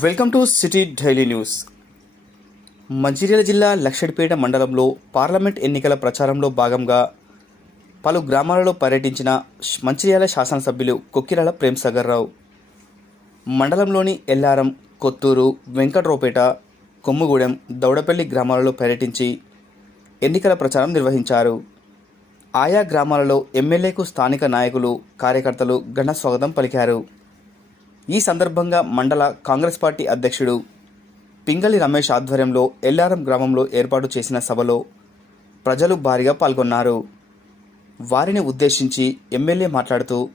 Welcome to City Daily News. Mancherial జిల్లా లక్షడిపేట మండలంలో parliament ఎన్నికల ప్రచారంలో భాగంగా పలు గ్రామాలలో పర్యటించిన మంచిర్యాల శాసనసభ్యులు కొక్కిరాల ప్రేమ్సాగర్ రావు మండలంలోని ఎల్లారం కొత్తూరు వెంకట్రావుపేట కొమ్ముగూడెం దౌడపల్లి గ్రామాలలో పర్యటించి ఎన్నికల ప్రచారం నిర్వహించారు. ఆయా గ్రామాలలో ఎమ్మెల్యేకు స్థానిక నాయకులు కార్యకర్తలు ఘన స్వాగతం పలికారు. ఈ సందర్భంగా మండల కాంగ్రెస్ పార్టీ అధ్యక్షుడు పింగళి రమేష్ ఆధ్వర్యంలో ఎల్లారం గ్రామంలో ఏర్పాటు చేసిన సభలో ప్రజలు భారీగా పాల్గొన్నారు. వారిని ఉద్దేశించి ఎమ్మెల్యే మాట్లాడుతూ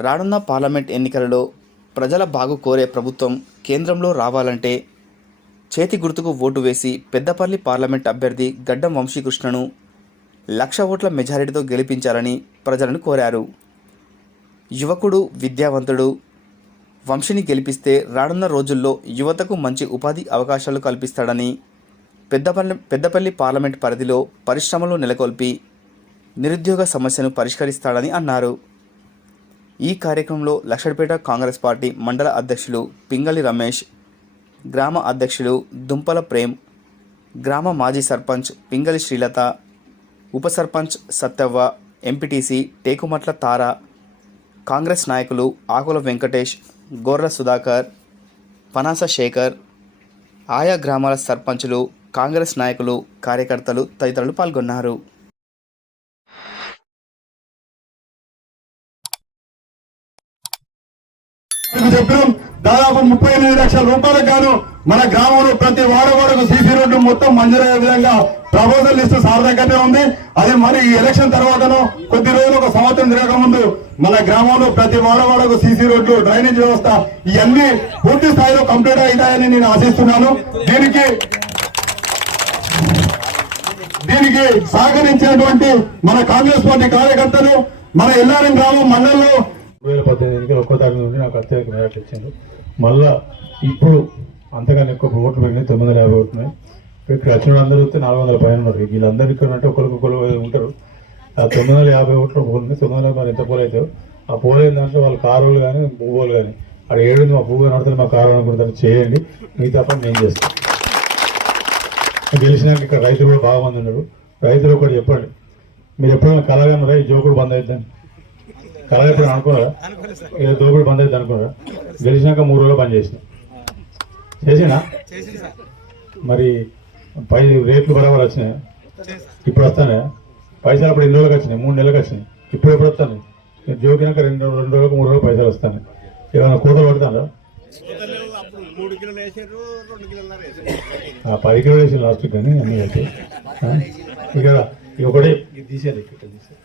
రానున్న పార్లమెంట్ ఎన్నికలలో ప్రజల బాగు కోరే ప్రభుత్వం కేంద్రంలో రావాలంటే చేతి గుర్తుకు ఓటు వేసి పెద్దపల్లి పార్లమెంట్ అభ్యర్థి గడ్డం వంశీకృష్ణను లక్ష ఓట్ల మెజారిటీతో గెలిపించాలని ప్రజలను కోరారు. యువకుడు విద్యావంతుడు వంశీని గెలిపిస్తే రానున్న రోజుల్లో యువతకు మంచి ఉపాధి అవకాశాలు కల్పిస్తాడని పెద్దపల్లి పెద్దపల్లి పార్లమెంట్ పరిధిలో పరిశ్రమలు నెలకొల్పి నిరుద్యోగ సమస్యను పరిష్కరిస్తాడని అన్నారు. ఈ కార్యక్రమంలో లక్షడిపేట కాంగ్రెస్ పార్టీ మండల అధ్యక్షులు పింగళి రమేష్ గ్రామ అధ్యక్షులు దుంపల ప్రేమ్ గ్రామ మాజీ సర్పంచ్ పింగళి శ్రీలత ఉప సర్పంచ్ సత్యవ్వ ఎంపీటీసీ టేకుమట్ల తార కాంగ్రెస్ నాయకులు ఆకుల వెంకటేష్ గొర్ర సుధాకర్ పనాస శేఖర్ ఆయా గ్రామాల సర్పంచులు కాంగ్రెస్ నాయకులు కార్యకర్తలు తదితరులు పాల్గొన్నారు. మీకు దాదాపు ముప్పై ఎనిమిది లక్షల రూపాయలకు గాను మన గ్రామంలో ప్రతి వాడవాడకు సీసీ రోడ్డు మొత్తం మంజూరయ్యే విధంగా ప్రపోజల్ లిస్టు సార్ దగ్గరనే ఉంది. అది మరి ఈ ఎలక్షన్ తర్వాతను కొద్ది రోజులు ఒక సంవత్సరం తిరగక ముందు మన గ్రామంలో ప్రతి వాడవాడకు సీసీ రోడ్లు డ్రైనేజ్ వ్యవస్థ ఇవన్నీ పూర్తి స్థాయిలో కంప్లీట్ అవుతాయని నేను ఆశిస్తున్నాను. దీనికి దీనికి సహకరించినటువంటి మన కాంగ్రెస్ పార్టీ కార్యకర్తలు మన ఎల్లారం గ్రామం మండలంలో రెండు వేల పద్దెనిమిదికి ఒక్కో తారీఖు నుండి నాకు అత్యధిక మెజార్టీ ఇచ్చిండు మళ్ళా ఇప్పుడు అంతకన్నా ఎక్కువ ఓట్లు పెరిగినాయి తొమ్మిది వందల యాభై ఓట్లు ఇక్కడ వచ్చిన అందరూ వస్తే నాలుగు వందల పైన ఉన్నారు. వీళ్ళందరూ ఇక్కడ అంటే ఒకరికి ఒకరు ఉంటారు. ఆ తొమ్మిది వందల యాభై ఓట్లు పోలింది తొమ్మిది వందల మరి ఎంత పోలైతే ఆ పోలైన దాంట్లో వాళ్ళ కారులు కానీ భూగోలు కానీ అక్కడ ఏడు మా భూగోలు నడుతుంది మా కారు అనుకుంటారు చేయండి. మిగతా పని నేను చేస్తాను. గెలిచినాక ఇక్కడ రైతులు కూడా బాగా మంది ఉన్నారు. రైతులు ఒకటి చెప్పండి. మీరు ఎప్పుడైనా కలగన్నారా? ఈ జోకుడు బంద్ అవుతుంది కలగ ఎప్పుడు అనుకున్నారా ఏదో దోపిడి బంద్ అవుతుంది అనుకున్నారా గెలిచినాక మూడు రోజులు బంద్ చేసిన. చేసినా మరి పై రేట్లు బరాబర్ వచ్చినాయి? ఇప్పుడు వస్తానే పైసలు అప్పుడు ఎన్ని రోజులకు వచ్చినాయి? మూడు నెలలకు వచ్చినాయి. ఇప్పుడు ఎప్పుడు వస్తాను మీరు జోకినాక రెండు రెండు రోజులకు మూడు రోజులు పైసలు వస్తాను ఏమైనా కూతలు పడతాను ఆ పది కిలోలు వేసి లాస్ట్ కానీ అన్ని కలిపి ఆ? ఇక ఇక ఒకటే. ఇది తీసేది ఇక్కడ తీసేది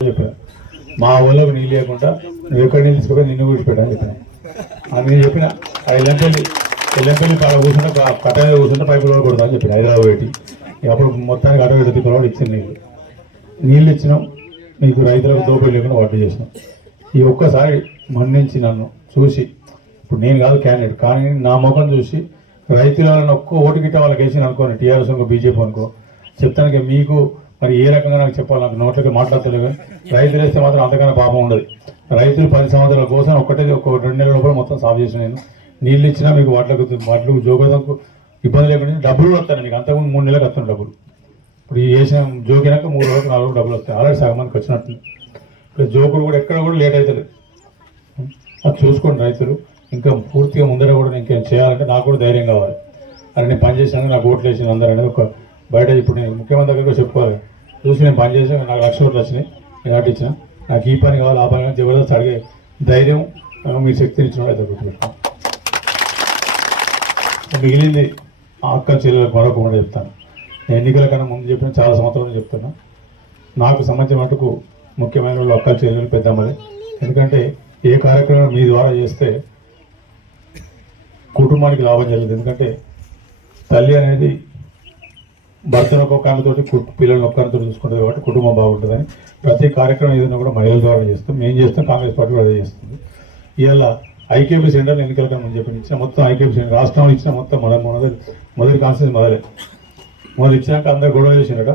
చెప్పా. మా ఊళ్ళోకి నీళ్ళు లేకుండా నువ్వు ఎక్కడ నీళ్ళు తీసుకోవాలి నిన్ను కూర్చోపెట్టాను చెప్పాను. అది నేను చెప్పిన ఆ ఎల్లంపల్లి ఎల్లంపల్లి పాడ కూర్చుంటే కట్ట మీద కూర్చుంటే పైపు కూడా కొడతా అని చెప్పాను హైదరాబాద్ పెట్టి ఇక అప్పుడు మొత్తానికి అటు పెట్టి కూడా ఇచ్చిన నీళ్ళు. నీళ్ళు ఇచ్చినాం నీకు రైతులకు దోపిడీ లేకుండా వాటి చేసినాం. ఈ ఒక్కసారి మన్నించి నన్ను చూసి ఇప్పుడు నేను కాదు క్యాండిడేట్ కానీ నా ముఖం చూసి రైతులను ఒక్క ఓటు గిట్ట వాళ్ళకి వేసి అనుకోండి టీఆర్ఎస్ అనుకో బీజేపీ అనుకో చెప్తానికి మీకు మరి ఏ రకంగా నాకు చెప్పాలి? నాకు నోట్లకి మాట్లాడతలేదు కానీ రైతులు వేస్తే మాత్రం అంతకన్నా పాపం ఉండదు. రైతులు పది సంవత్సరాల కోసం ఒక్కటేది ఒక రెండు నెలల లోపల మొత్తం సాగు చేసిన నేను. నీళ్ళు ఇచ్చినా మీకు వాటికి వాటికి జోగోదంకు ఇబ్బంది లేకుండా డబ్బులు వస్తాను మీకు. అంతకుముందు మూడు నెలలకు వస్తాను డబ్బులు. ఇప్పుడు ఈ వేసిన జోకినాక మూడు రోజులు నాలుగు రోజులు డబ్బులు వస్తాయి. ఆల్రెడీ సగం మందికి వచ్చినట్టు. ఇప్పుడు జోకులు కూడా ఎక్కడ కూడా లేట్ అవుతుంది అది చూసుకోండి రైతులు. ఇంకా పూర్తిగా ముందర కూడా నేను ఇంకేం చేయాలంటే నాకు కూడా ధైర్యం కావాలి. అని నేను పని నాకు ఓట్లు వేసిన అందరూ అనేది ఒక బయట ఇప్పుడు నేను ముఖ్యమంత్రి దగ్గర చెప్పుకోవాలి. చూసి నేను పని చేసాను నాకు లక్ష ఓట్లు వచ్చినాయి. నేను అటు ఇచ్చిన. నాకు ఈ పని కావాలి ఆ పని కావాలి జబర్దస్త్ అడిగే ధైర్యం మీ శక్తిని ఇచ్చిన అయితే గుర్తుపెట్టుకోండి మిగిలింది ఆ అక్క చెల్లెలకు మరొక చెప్తాను. నేను ఎన్నికల కన్నా ముందు చెప్పిన చాలా సంవత్సరాలు చెప్తున్నా. నాకు సంబంధించిన మటుకు ముఖ్యమైన వాళ్ళు అక్కలు చెల్లెలు పెద్దమ్మలే. ఎందుకంటే ఏ కార్యక్రమం మీ ద్వారా చేస్తే కుటుంబానికి లాభం జరుగుతుంది. ఎందుకంటే తల్లి అనేది భర్తను ఒక ఆమెతోటి పిల్లల్ని ఒక్కరితో చూసుకుంటుంది కాబట్టి కుటుంబం బాగుంటుందని ప్రతి కార్యక్రమం ఏదైనా కూడా మహిళల ద్వారా చేస్తాం. మేము చేస్తాం? కాంగ్రెస్ పార్టీ కూడా అదే చేస్తుంది. ఇవాళ ఐకేపీ సెంటర్ ఎన్నికల కన్నా చెప్పి ఇచ్చిన మొత్తం ఐకేపీ సెంటర్ రాష్ట్రంలో ఇచ్చిన మొత్తం మొదటి మొదటి మొదటి కాన్స్టిట్యూన్స్ మొదలే. మొదలు ఇచ్చినాక అందరు గొడవ చేసినట